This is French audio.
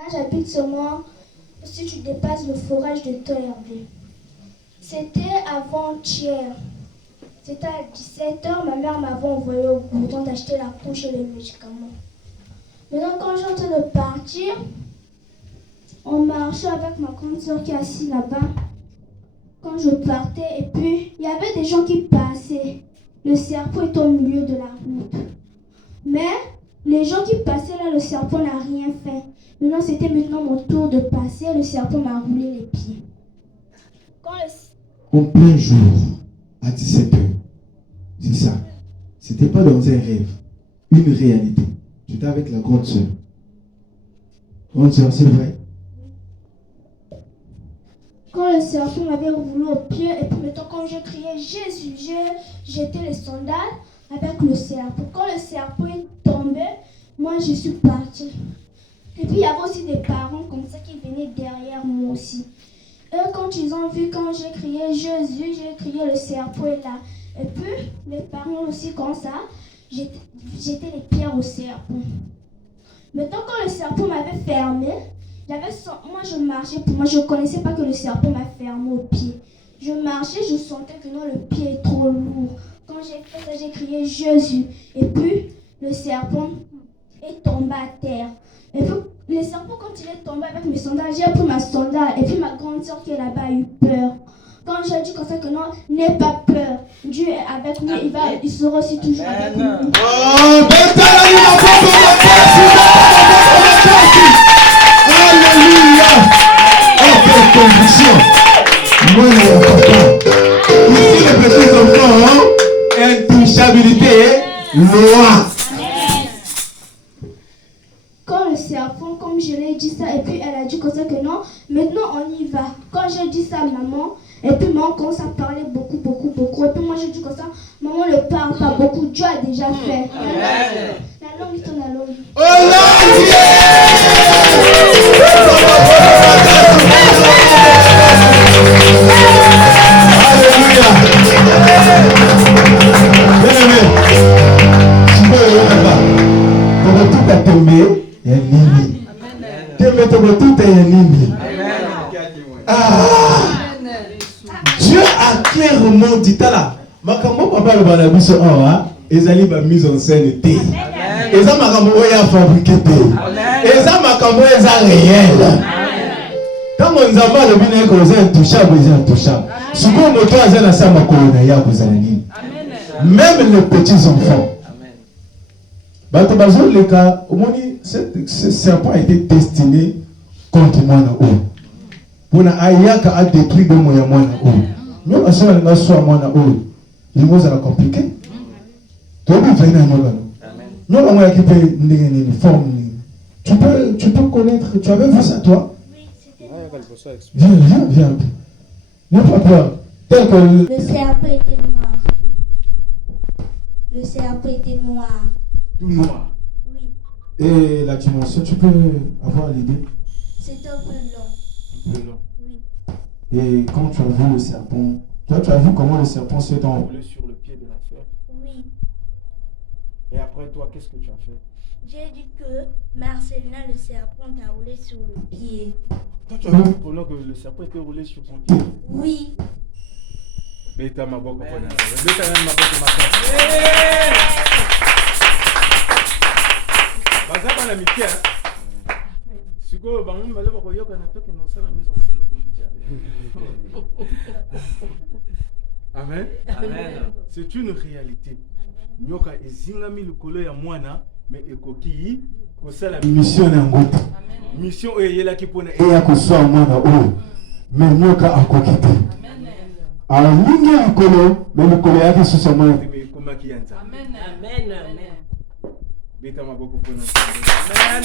Là, j'habite seulement si tu dépasses le forage de Tohervé. C'était avant-hier. C'était à 17h, ma mère m'avait envoyé au bourton d'acheter la couche et les médicaments. Maintenant, quand j'ai en train de partir, on marchait avec ma grande soeur qui est assise là-bas. Quand je partais, et puis il y avait des gens qui passaient. Le serpent est au milieu de la route. Mais les gens qui passaient là, le serpent n'a rien fait. Maintenant, c'était maintenant mon tour de passer. Le serpent m'a roulé les pieds. En plein jour, à 17h. C'est ça. C'était pas dans un rêve. Une réalité. J'étais avec la grande sœur. Grande sœur, c'est vrai. Quand le serpent m'avait roulé au pied, et puis maintenant quand j'ai crié Jésus, j'ai jeté les sandales avec le serpent. Quand le serpent est tombé, moi je suis partie. Et puis il y avait aussi des parents comme ça qui venaient derrière moi aussi. Et quand ils ont vu, quand j'ai crié Jésus, j'ai crié le serpent est là. Et puis les parents aussi comme ça, j'étais les pierres au serpent. Maintenant quand le serpent m'avait fermé, moi je marchais, pour moi je ne connaissais pas que le serpent m'a fermé au pied. Je marchais, je sentais que non, le pied est trop lourd. Quand j'ai fait ça, j'ai crié Jésus. Et puis le serpent est tombé à terre. Et puis le serpent, quand il est tombé avec mes sandales, j'ai pris ma sandale. Et puis ma grande soeur qui est là-bas a eu peur. Quand j'ai dit comme ça que non, n'aie pas peur. Dieu est avec nous, il sera aussi toujours avec nous. Oh, Alléluia! Oh, quelle conviction! Moi, il n'y a pas. Ici, les petits enfants, intouchabilité, loi. Quand le serpent, comme je l'ai dit ça, et puis elle a dit comme ça que non, maintenant on y va. Quand j'ai dit ça à maman, et puis maman commence à parler beaucoup. Et puis moi j'ai dit comme ça, maman ne parle pas beaucoup, Dieu a déjà fait. La langue tourne la langue. Oh là! Dieu acquiert le monde dit là. Makambo papa le banabiso awa ezali ba mise en scène té. Eza makambo oya fabriqué té. Eza makambo eza réel. Quand on zamba le bina ko eza intouchable, eza intouchable. Siko moto aza na sa makolo na ya kozala nini. Même les petits enfants. Bato bazo leka omoni ce serpent a été destiné contre moi na o. Pona ayaka a détruit de moi na o. Nous asoma nga so moi na o. Il nous a compliqué. Toi tu fais na nyoga. Non on a qui peut une forme. Tu peux connaître, tu avais vu ça toi? Oui, c'était Viens. N'aie pas peur. Tel que le serpent était noir. Le serpent était noir. Tout noir. Oui. Et la dimension, tu peux avoir l'idée? C'était un peu long. Un peu long. Oui. Et quand tu as vu le serpent, toi tu as vu comment le serpent s'est enroulé sur le pied de la sœur? Oui. Et après toi, qu'est-ce que tu as fait? J'ai dit que Marcelina, le serpent, a roulé sur le pied. Toi tu as vu pendant que le serpent était roulé sur son pied? Oui. Beta ma boca pour Beta même ma boca ma Bazaba na mikia. Siko ba mun bale ba ko yoka na toki no sala mise en scène comme ça. Amen. Amen. C'est une réalité. Nyoka ezingami likolo ya mwana mais ekoki ko sala mission na ngota. Mission eyela ki pona eya ko so mwana o. Mais nyoka akokite. Alors mingi likolo mais likolo yake so mwana mais koma kianza. Amen. Amen. Beta maboko pona. Amen.